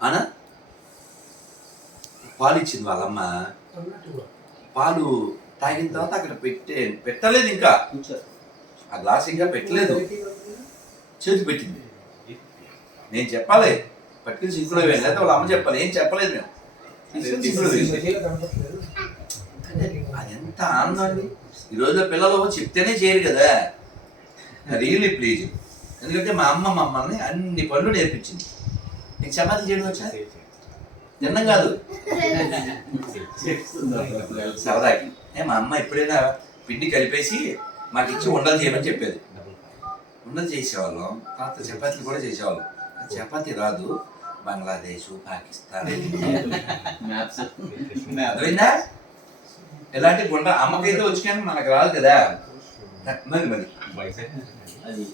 అనా? పాలు ఇచ్చింది వాళ్ళమ్మ పాలు తాగిన తర్వాత అక్కడ పెట్టే పెట్టలేదు ఇంకా. ఆ గ్లాస్ ఇంకా పెట్టలేదు. చేతి పెట్టింది. నేను చెప్పాలి. పట్టుకుని సింకులో లేకపోతే వాళ్ళ అమ్మ చెప్పాలి. ఏం చెప్పలేదు మేము. తీసుకుని సింకులో వేయండి. అది ఎంత ఆనందం. అండి ఈ రోజుల్లో పిల్లలు చెప్తేనే చేయరు కదా. రియల్లీ ప్లీజ్ ఎందుకంటే మా అమ్మ మమ్మల్ని అన్ని పనులు నేర్పించింది. నీకు చపాతీ చేయడం వచ్చా? తిన్నం కాదు. సరదాకి. మా అమ్మ ఎప్పుడైనా పిండి కలిపేసి మాకు ఇచ్చి ఉండలు చేయమని చెప్పేది. ఉండలు చేసేవాళ్ళం తర్వాత చపాతీలు కూడా చేసేవాళ్ళం. చపాతీ రాదు. బంగ్లాదేశ్ పాకిస్తాన్. అర్థమైందా? ఎలాంటి గుండ అమ్మకైతే వచ్చి కానీ మనకు రాదు కదా. మరి. మరి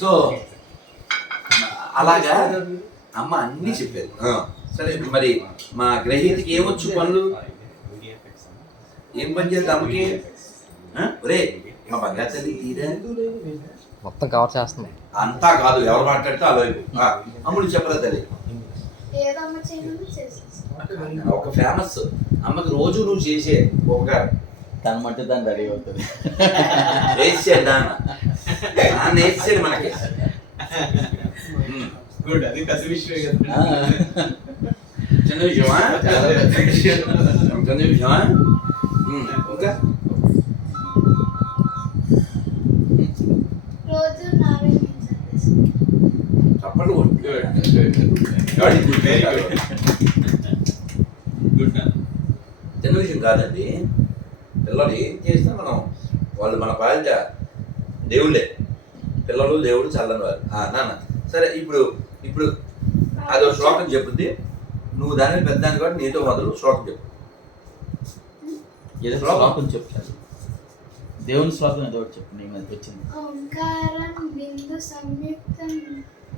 సో అలాగా అమ్మ అన్ని చెప్పేది. ఆ, సరే మరి మా గ్రహీతకి ఏమొచ్చు పనులు? ఏం పని చేద్దాం అమ్మకి? ఒరే మా బంగారు తల్లి తీరా మొత్తం కవర్ చేస్తుంది. అంతా కాదు ఎవరు మాట్లాడితే అలవైపు అమ్ముడు చెప్పరా తల్లి? ఒక ఫేమస్ అమ్మకి రోజు నువ్వు చేసే ఒక తన మట్టు తను రెడీ అవుతుంది వేసాడు నాన్న. నాన్న వేసాడు మనకి. గుడ్ అది పెద్ద విషయమే కదా. చిన్న విషయమా చాలా పెద్ద విషయం. చిన్న విషయమా. ఇంకా. వెరీ గుడ్ గుడ్ చిన్న విషయం కాదండి. పిల్లలు ఏం చేసినా మనం వాళ్ళు మన బాధ్యత దేవుళ్ళే. పిల్లలు దేవుడు చల్లని వారు ఆ, నాన్న. సరే ఇప్పుడు ఇప్పుడు అదో శ్లోకం చెప్పుద్ది. నువ్వు దాని పెద్దాన్ని కాబట్టి నీతో మొదలు శ్లోకం చెప్పు. ఏదో శ్లోకం? చెప్తాను. దేవుని శ్లోకం ఏదో ఒకటి చెప్పు నీ మీద వచ్చింది. ఓంకారం బిందు సంయుక్తం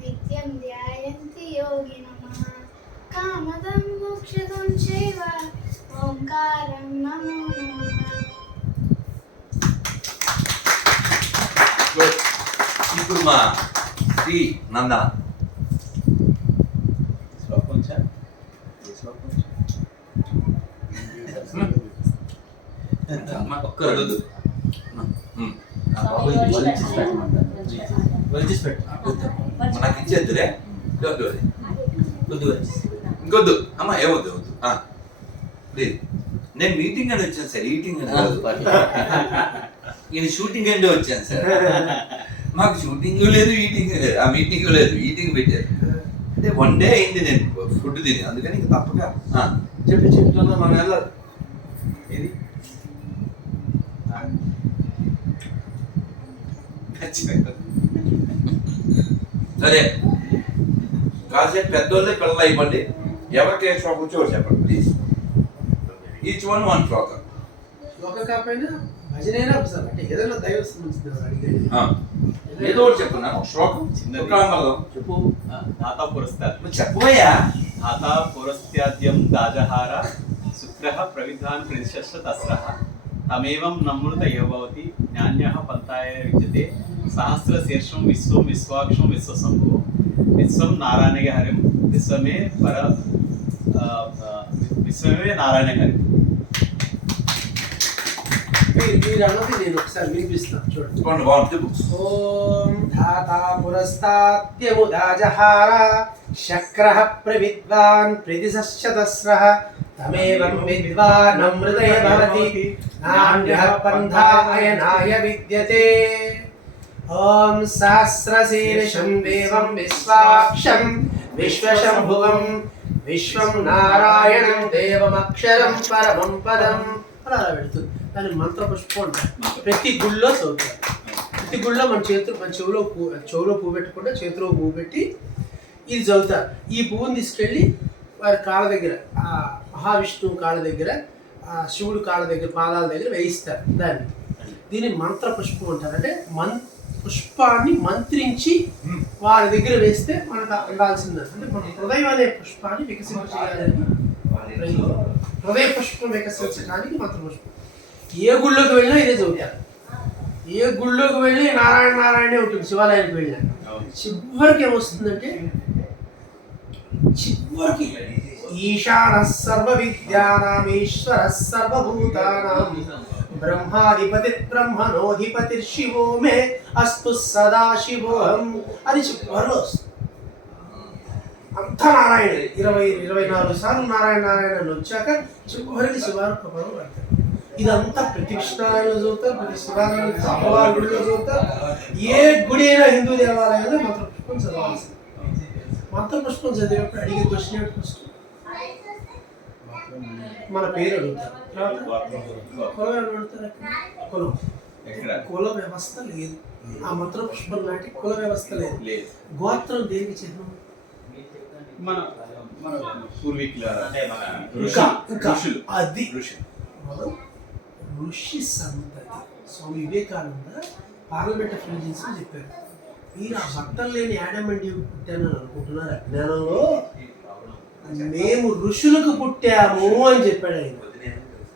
నిత్యం ధ్యాయంతి యోగినమః కామదం మోక్షదం చైవ ఓంకారం నమో నమః. ఇప్పుడు మా శ్రీ నంద శ్లోకం వచ్చా ఏ శ్లోకం వచ్చా అమ్మ ఒక్క రెండు ఉమ్. ఆ బాబు ఇది వలించేసి పెట్టు. నాకు. వద్దు. వద్దు. ఇంకొద్దు. అమ్మ ఏమొద్దు వద్దు. ప్లీజ్. నేను మీటింగ్ అని వచ్చాను సార్ ఈటింగ్ అని కాదు. నేను షూటింగ్ అంటే వచ్చాను సార్. మాకు షూటింగ్ లేదు ఈటింగ్ లేదు. ఆ మీటింగ్ లేదు ఈటింగ్ పెట్టారు. అంటే వన్ డే అయింది నేను ఫుడ్ తిని అందుకని ఇంక తప్పక. ఆ, చెప్పి చెప్తున్నా మనం వెళ్ళాలి. ఏది? సరే. కాసేపు పెద్దోళ్ళే పిల్లలు అయిపోండి. ఎవరికి ఏ శ్లోకం వచ్చో చెప్పండి ప్లీజ్ ఈచ్ వన్ వన్ శ్లోకం. శ్లోకం కాకపోయినా భజనైనా అంటే ఏదైనా దైవ ఏదో ఒకటి చెప్పు శ్లోకం. చెప్పు. పురస్తాత్ నువ్వు చెప్పబోయా ధాతా పురస్త్యాద్యం దాజహార శుక్రః ప్రవిధాన్ ప్రతిశస్త తస్రః తమేవం నమృత యోభవతి జ్ఞాన్యః పంతాయ విద్యతే సహస్ర శీర్షం విశ్వం విశ్వాక్షం విశ్వశంభు విశ్వం నారాయణ హరిం విశ్వమే పర విశ్వమే నారాయణ హరి. మీరు- అన్నది నేను ఒకసారి వినిపిస్తాను చూడండి. ఓం ధాతా శక్రః ప్రవిద్వాన్ ప్రతిశశ్చతస్రః తమేవం విద్వానమృతయ భవతి నాన్యః పంథాయనాయ విద్యతే ఓం సహస్రశీర్షం దేవం విశ్వాక్షం విశ్వశంభువం విశ్వం నారాయణం దేవమక్షరం పరమం పదం అలా అలా పెడుతుంది దాని మంత్ర పుష్పం ప్రతి గుళ్ళో చదువుతారు ప్రతి గుళ్ళో మన చేతులు మన చెవిలో పూ చెవిలో పువ్వు పెట్టకుండా చేతిలో పువ్వు పెట్టి ఇది చదువుతారు. ఈ పువ్వుని తీసుకెళ్ళి వారి కాళ్ళ దగ్గర ఆ మహావిష్ణువు కాళ్ళ దగ్గర ఆ శివుడు కాళ్ళ దగ్గర పాదాల దగ్గర వేయిస్తారు దాన్ని. దీన్ని మంత్ర పుష్పం అంటారు. అంటే మన్ పుష్పాన్ని మంత్రించి వారి దగ్గర వేస్తే మనకు అందాల్సింది అంటే మన హృదయం అనే పుష్పాన్ని వికసింపజేయాలని హృదయ పుష్పం వికసించడానికి మంత్ర పుష్పం. ఏ గుళ్ళోకి వెళ్ళినా ఇదే చదువుతారు ఏ గుళ్ళోకి వెళ్ళి నారాయణ నారాయణే ఉంటుంది శివాలయానికి వెళ్ళినా. చివరికి ఏమొస్తుందంటే చివరికి ఈశాన సర్వ విద్యానాం ఈశ్వర సర్వభూతానాం. బ్రహ్మాధిపతి బ్రహ్మణోధిపతి శివో మే అస్తు సదా శివోహం అని చివరిలో వస్తుంది. అంతా నారాయణ ఇరవై ఇరవై నాలుగు సార్లు నారాయణ నారాయణ వచ్చాక చివరికి శివారు పదం పడతారు. ఇదంతా ప్రతి కృష్ణాలయంలో చదువుతారు ప్రతి శివాలయంలో గుడిలో చూస్తారు. ఏ గుడి అయినా హిందూ దేవాలయంలో మాత్రం చదవాల్సింది మంత్ర పుష్పం చదివేటప్పుడు అడిగే క్వశ్చన్ ఏంటి ఫస్ట్ మన పేరు అడుగుతారు. కులం? కులం. ఎక్కడ? కుల వ్యవస్థ లేదు. ఆ మంత్ర పుష్పం లాంటి కుల వ్యవస్థ లేదు. లేదు. గోత్రం దేనికి చిహ్నం మన మన పూర్వీకుల ఇంకా అది మనం ఋషి సంతతి. Swami Vivekananda parliament of religions అని చెప్పారు. మీరు ఆ భక్తం లేని యాడమండి పుట్టానని అనుకుంటున్నారు? అజ్ఞానంలో మేము ఋషులకు పుట్టాము అని చెప్పాడు ఆయన.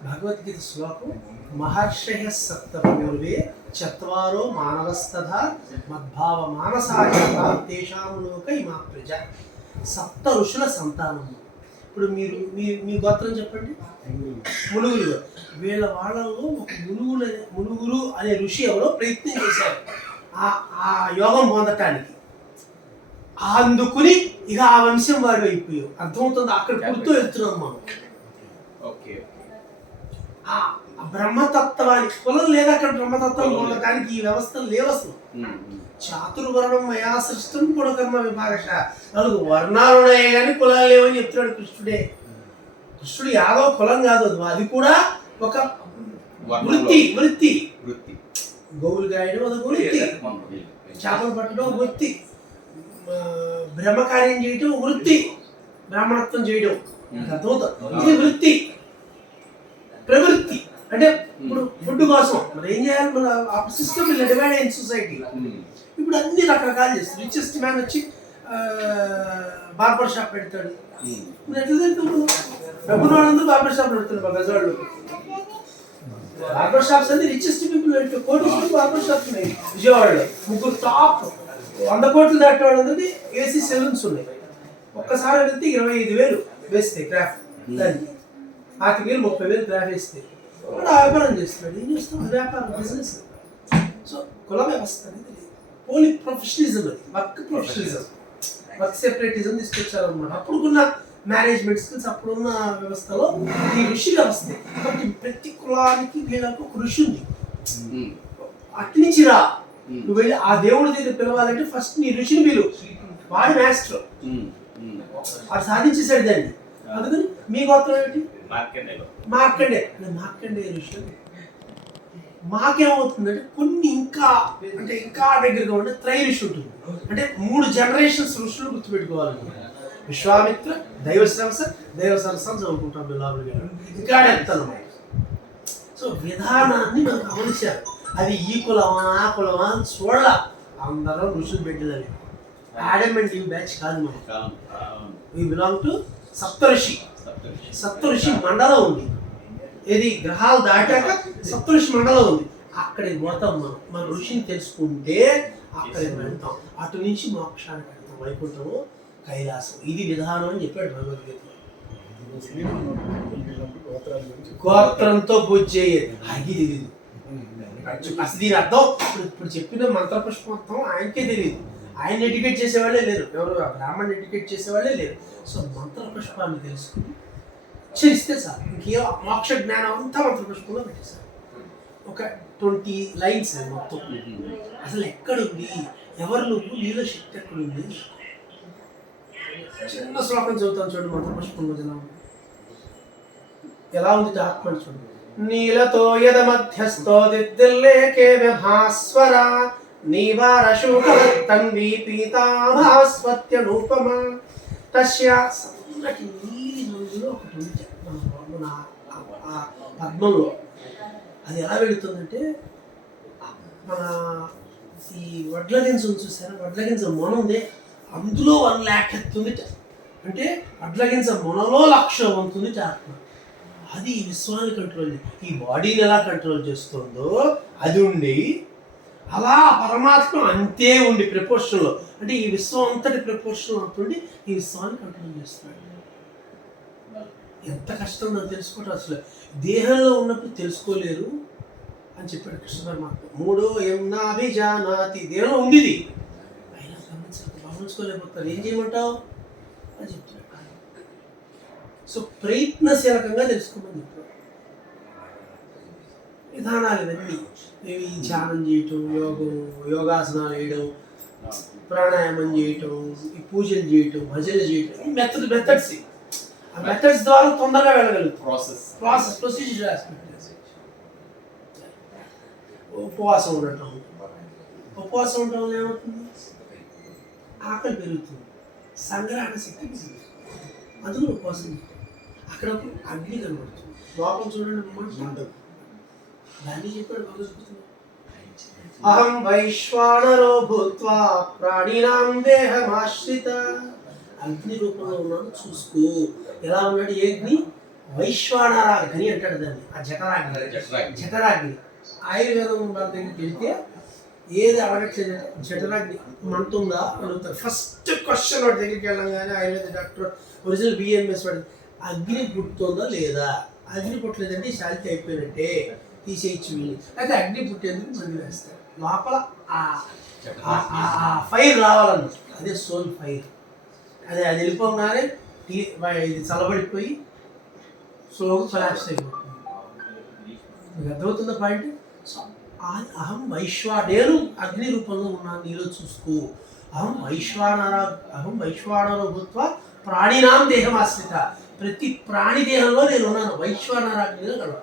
భగవద్గీత శ్లోకం మహర్షయ సప్తమే చత్వారో మానవస్తథ మద్భావ మానసాయ మా లోక ఇమా ప్రజ. సప్త ఋషుల సంతానం. ఇప్పుడు మీరు మీ మీ గోత్రం చెప్పండి. మునుగులు. వీళ్ళ వాళ్ళలో ఒక మునుగులు అనే- మునుగురు అనే ఋషి ఎవరో ప్రయత్నం చేశారు. ఆ ఆ యోగం పొందటానికి. అందుకుని ఇక ఆ వంశం వాడు అయిపోయావు అర్థమవుతుంది? అక్కడ గుర్తు వెళ్తున్నాం మనం. ఓకే ఆ బ్రహ్మతత్వానికి కులం లేదు అక్కడ బ్రహ్మతత్వం పొందటానికి ఈ వ్యవస్థలు లేవు అసలు. చాతుర్వర్ణం మయా సృష్టం కులకర్మ విభాగశ నాలుగు వర్ణాలు ఉన్నాయి కానీ కులాలు లేవని చెప్తున్నాడు కృష్ణుడే. కృష్ణుడు యాదవ కులం కాదు అది. అది కూడా ఒక వృత్తి వృత్తి. వృత్తి. గోవులు గాయడం అది వృత్తి. చేపలు పట్టడం వృత్తి. బ్రహ్మకార్యం చేయటం వృత్తి. బ్రాహ్మణత్వం చేయడం ఇది వృత్తి. ప్రవృత్తి. అంటే ఇప్పుడు ఫుడ్ కోసం. మరి ఏం చేయాలి? మన సిస్టమ్ డివైడ్ అయిన సొసైటీ ఇప్పుడు అన్ని రకరకాలు చేస్తారు. రిచెస్ట్ మ్యాన్ వచ్చి బార్బర్ షాప్ పెడతాడు. ఇప్పుడు ఎట్లా తింటున్నాడు డబ్బులు వాళ్ళందరూ బార్బర్ షాప్ పెడుతున్నారు మా గజవాళ్ళు బార్బర్ షాప్స్ అన్ని రిచెస్ట్ పీపుల్ కోటి బార్బర్ షాప్స్ ఉన్నాయి. విజయవాడలో. ముగ్గురు టాప్ వంద కోట్లు దాటే వాళ్ళందరికీ ఏసీ సెలూన్స్ ఉన్నాయి. ఒక్కసారి వెళ్తే ఇరవై ఐదు వేలు వేస్తాయి క్రాఫ్ట్ దానికి పాతిక వేలు ముప్పై వేలు క్రాఫ్ట్ వాడు ఆ వ్యాపారం చేస్తున్నాడు. ఏం చేస్తాం వ్యాపారం బిజినెస్ సో కుల వ్యవస్థ అనేది ఓన్లీ ప్రొఫెషనలిజం అది. వర్క్ ప్రొఫెషనలిజం వర్క్ సెపరేటిజం తీసుకొచ్చారు అనమాట అప్పుడున్న మేనేజ్మెంట్ స్కిల్స్ అప్పుడున్న వ్యవస్థలో ఈ ఋషి వ్యవస్థ. కాబట్టి ప్రతి కులానికి వీళ్ళకు ఒక ఋషి ఉంది. అటు నుంచి రా. నువ్వు వెళ్ళి ఆ దేవుడి దగ్గర పిలవాలంటే ఫస్ట్ నీ ఋషిని పిలువు వాడి మాస్టర్ వాడు సాధించేశాడు దాన్ని. అందుకని మీ గోత్రం ఏంటి? మార్కండే మార్కండే ఋషి. మాకేమవుతుందంటే కొన్ని ఇంకా అంటే ఇంకా దగ్గరగా ఉండే త్రై ఋషి ఉంటుంది. అంటే మూడు జనరేషన్స్ ఋషులు గుర్తుపెట్టుకోవాలి విశ్వామిత్ర దైవ సరస దైవ అని చదువుకుంటాం బిల్లాబుల్ గారు. ఇంకా చెప్తాను సో విధానాన్ని మనం గమనించారు అది ఈ కులమా ఆ కులమా చూడాల. అందరం ఋషులు పెట్టినది ఆడమ్ అండ్ లీవ్ బ్యాచ్ కాదు మనం. We belong to Saptarishi. Saptarishi. మండలం ఉంది. ఇది గ్రహాలు దాటాక సప్తఋషి మండలం ఉంది. అక్కడికి పోతాం మనం మన ఋషిని తెలుసుకుంటే అక్కడికి వెళ్తాం. అటు నుంచి మోక్షానికి వెళ్తాం. వైకుంఠము కైలాసం. ఇది విధానం అని చెప్పాడు భగవద్గీతలో గోత్రంతో పూజ చేయదు. అది తెలియదు అసలు దీని అర్థం ఇప్పుడు ఇప్పుడు చెప్పిన మంత్రపుష్పం మొత్తం ఆయనకే తెలియదు ఆయన ఎడ్యుకేట్ చేసేవాళ్ళే లేరు. ఎవరు? బ్రాహ్మణ్ ఎడ్యుకేట్ చేసేవాళ్ళే లేరు. సో మంత్రపుష్పాన్ని తెలుసుకుని ఉచ్చరిస్తే సార్ ఇంకే మోక్ష జ్ఞానం అంతా మంత్రపుష్పంలో పెట్టేశారు. ఒక ట్వంటీ లైన్స్ మొత్తం. అసలు ఎక్కడుంది ఎవరు నువ్వు? నీలో శక్తి ఎక్కడుంది చిన్న శ్లోకం చదువుతాను చూడు మంత్రపుష్పంలో ఎలా ఉంది ఎలా ఉంది ఆత్మ చూడు. నీలతో యద మధ్యస్థో దిద్దిల్లేకే విభాస్వర నీవార శూకవత్తన్వి పీతాభాస్వత్యనూపమ తస్య సన్నటి నీలి రంగులో ఒకటి ఉంది. మన- ఆ- పద్మంలో. అది ఎలా వెళుతుందంటే మన ఈ వడ్ల గింజ ఉంది చూసారా? వడ్ల గింజ మొన ఉంది. అందులో వన్ ల్యాక్ ఎత్తుంది అంటే వడ్ల మనలో లక్ష వంతుంది ఆత్మ. అది ఈ విశ్వాన్ని కంట్రోల్ ఈ బాడీని ఎలా కంట్రోల్ చేస్తుందో అది ఉండి అలా పరమాత్మ అంతే ఉండి ప్రపోర్షన్లో అంటే ఈ విశ్వం అంతటి ప్రపోర్షన్లో అంతుండి ఈ విశ్వాన్ని కంట్రోల్ చేస్తున్నాడు. ఎంత కష్టం నాకు తెలుసుకోవటం అసలు. దేహంలో ఉన్నప్పుడు తెలుసుకోలేరు అని చెప్పాడు కృష్ణ పరమాత్మ. మూడో ఎంనాభిజానాతి దేహంలో ఉంది ఇది గమనించుకోలేకపోతారు ఏం చేయమంటావు? అని చెప్తున్నాడు. సో ప్రయత్నశీలకంగా తెలుసుకోమని చెప్పాడు విధానాలు ఇవన్నీ. ఇవి ధ్యానం చేయటం యోగం యోగాసనాలు వేయడం ప్రాణాయామం చేయటం ఈ పూజలు చేయటం భజనలు చేయటం మెథడ్ మెథడ్స్ ఆ మెథడ్స్ ద్వారా తొందరగా వెళ్ళగలుగుతాం. ప్రాసెస్ ప్రాసెస్ ప్రొసీజర్ ఆస్పెక్ట్ ఉపవాసం ఉండటం. ఉపవాసం ఉండటం ఏమవుతుంది? ఆకలి పెరుగుతుంది. సంగ్రహణ శక్తి పెరుగుతుంది చేయటం. అక్కడ ఒక అగ్ని కనబడుతుంది. లోపల చూడండి మంట దాన్ని చెప్పాడు భగవద్గీతలో అహం వైశ్వానరో భూత్వా ప్రాణినాం దేహమాశ్రిత. అగ్ని రూపంలో ఉన్నాను చూసుకో ఎలా ఉన్నాడు ఏ అగ్ని? వైశ్వానర అగ్ని అంటాడు దాన్ని. ఆ జఠరాగ్ని. జఠరాగ్ని. ఆయుర్వేదం వాళ్ళ దగ్గరికి వెళ్తే ఏది అడగట్లేదు జఠరాగ్ని మంటుందా అడుగుతారు ఫస్ట్ క్వశ్చన్ వాడి దగ్గరికి వెళ్ళంగానే ఆయుర్వేద డాక్టర్ ఒరిజినల్ బిఎంఎస్ వాడి అగ్ని పుట్టుతుందా లేదా? అగ్ని పుట్టలేదంటే ఈ శాంతి అయిపోయినట్టే. తీసేయచ్చు వీళ్ళు. అయితే అగ్ని పుట్టేందుకు మందు వేస్తారు. లోపల ఫైర్ రావాలన్న అదే సోల్ ఫైర్. అదే అది వెళ్ళిపోగానే టీ ఇది చల్లబడిపోయి స్లోగా కొలాప్స్ అయిపోతుంది. అర్థమవుతుందా పాయింట్ అహం వైశ్వా నేను అగ్ని రూపంలో ఉన్నాను నీలో చూసుకో. అహం వైశ్వానర అహం వైశ్వానర భూత్వ ప్రాణినాం దేహమాశ్రిత. ప్రతి ప్రాణి దేహంలో నేను ఉన్నాను వైశ్వానర అగ్నిలో కలవ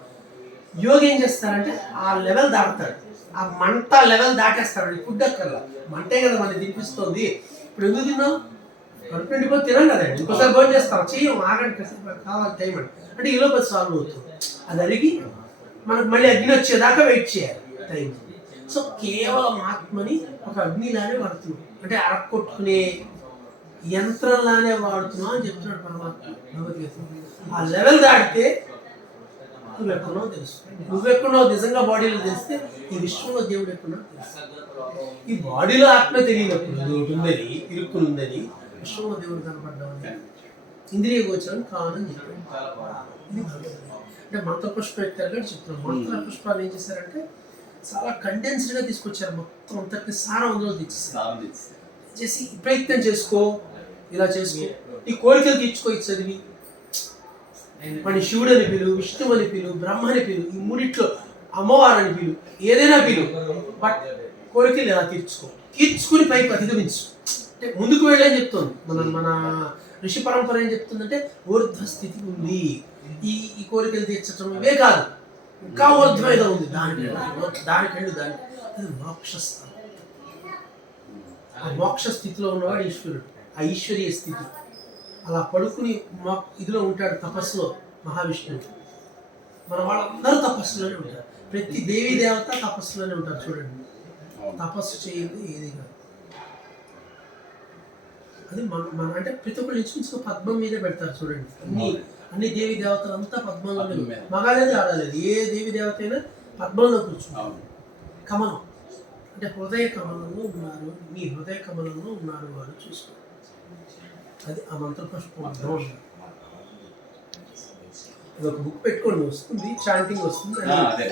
యోగి ఏం చేస్తారంటే ఆ లెవెల్ దాటుతాడు. ఆ మంట లెవెల్ దాటేస్తాడు ఫుడ్ అక్కర్లా. మంటే కదా మనకి తినిపిస్తుంది. ఇప్పుడు ఎందుకు తిన్నాం? కడుపు నిండిపోతే తినాం కదండి ఇంకోసారి భోజనం చేస్తాం. చెయ్యం ఆగండి కావాలి టైం అంటే అంటే సాల్వ్ అవుతుంది. అది అరిగి మనకు మళ్ళీ అగ్ని వచ్చేదాకా వెయిట్ చేయాలి. టైం సో కేవలం ఆత్మని ఒక అగ్నిలానే వాడుతున్నాం. అంటే అరక్కొట్టుకునే యంత్రంలానే వాడుతున్నాం అని చెప్తున్నాడు పరమాత్మ భగవద్గీత. ఆ లెవెల్ దాటితే నువ్వు ఎక్కడో తెలుసు. నువ్వెక్కడో నిజంగా బాడీలో తెలిస్తే ఈ విశ్వంలో దేవుడు ఎక్కడో తెలుసు. ఈ బాడీలో ఆత్మ తెలియనప్పుడు ఇది ఉందని ఇరుక్కుని ఉందని విశ్వంలో దేవుడు కనపడ్డామని ఇంద్రియ గోచరం కావాలని చెప్పాడు. ఇది అంటే మంత్ర పుష్పం ఎత్తారు కానీ చెప్తున్నాం మంత్ర పుష్పాలు ఏం చేశారంటే చాలా condensed గా తీసుకొచ్చారు మొత్తం అంతటి సారం అందులో తెచ్చేసారు. సారం తెచ్చి. చేసి ప్రయత్నం చేసుకో ఇలా చేసుకో. నీ కోరికలు తీర్చుకో చదివి. వాడిని శివుడు అని పిలు విష్ణువు అని పిలు బ్రహ్మ అని పిలు ఈ మూడిట్లో అమ్మవారు అని పిలు ఏదైనా పిలు. బట్ కోరికలు ఇలా తీర్చుకో? తీర్చుకుని పైకి అధిగమించు. అంటే ముందుకు వెళ్ళని చెప్తుంది? మన మన ఋషి పరంపర ఏం చెప్తుందంటే ఊర్ధ్వ స్థితి ఉంది. ఈ ఈ కోరికలు తీర్చడం ఇవే కాదు. ఇంకా ఉంది. దానికి దానికండి దానికి అది మోక్షస్థానం ఆ మోక్ష స్థితిలో ఉన్నవాడు ఈశ్వరుడు. ఆ ఈశ్వరీయ స్థితి. అలా పడుకుని మా ఇదిలో ఉంటాడు తపస్సులో మహావిష్ణువు. మన వాళ్ళందరూ తపస్సులోనే ఉంటారు. ప్రతి దేవీ దేవత తపస్సులోనే ఉంటారు చూడండి. తపస్సు చేయండి ఏది కాదు. అది మన మన అంటే ప్రతి ఒక్కరు ఇంచుమించుగా పద్మం మీదే పెడతారు చూడండి. అన్ని అన్ని దేవి దేవతలు అంతా పద్మంలోనే పద్మం మీద. మగాలేదు ఆడలేదు ఏ దేవి దేవత అయినా పద్మంలో అవును. కమలం. అంటే హృదయ కమలంలో ఉన్నారు. మీ హృదయ కమలంలో ఉన్నారు వారు చూసుకో అది ఆ మంత్ర పుష్పం ఒక బుక్ పెట్టుకోండి వస్తుంది. చాంటింగ్ వస్తుంది.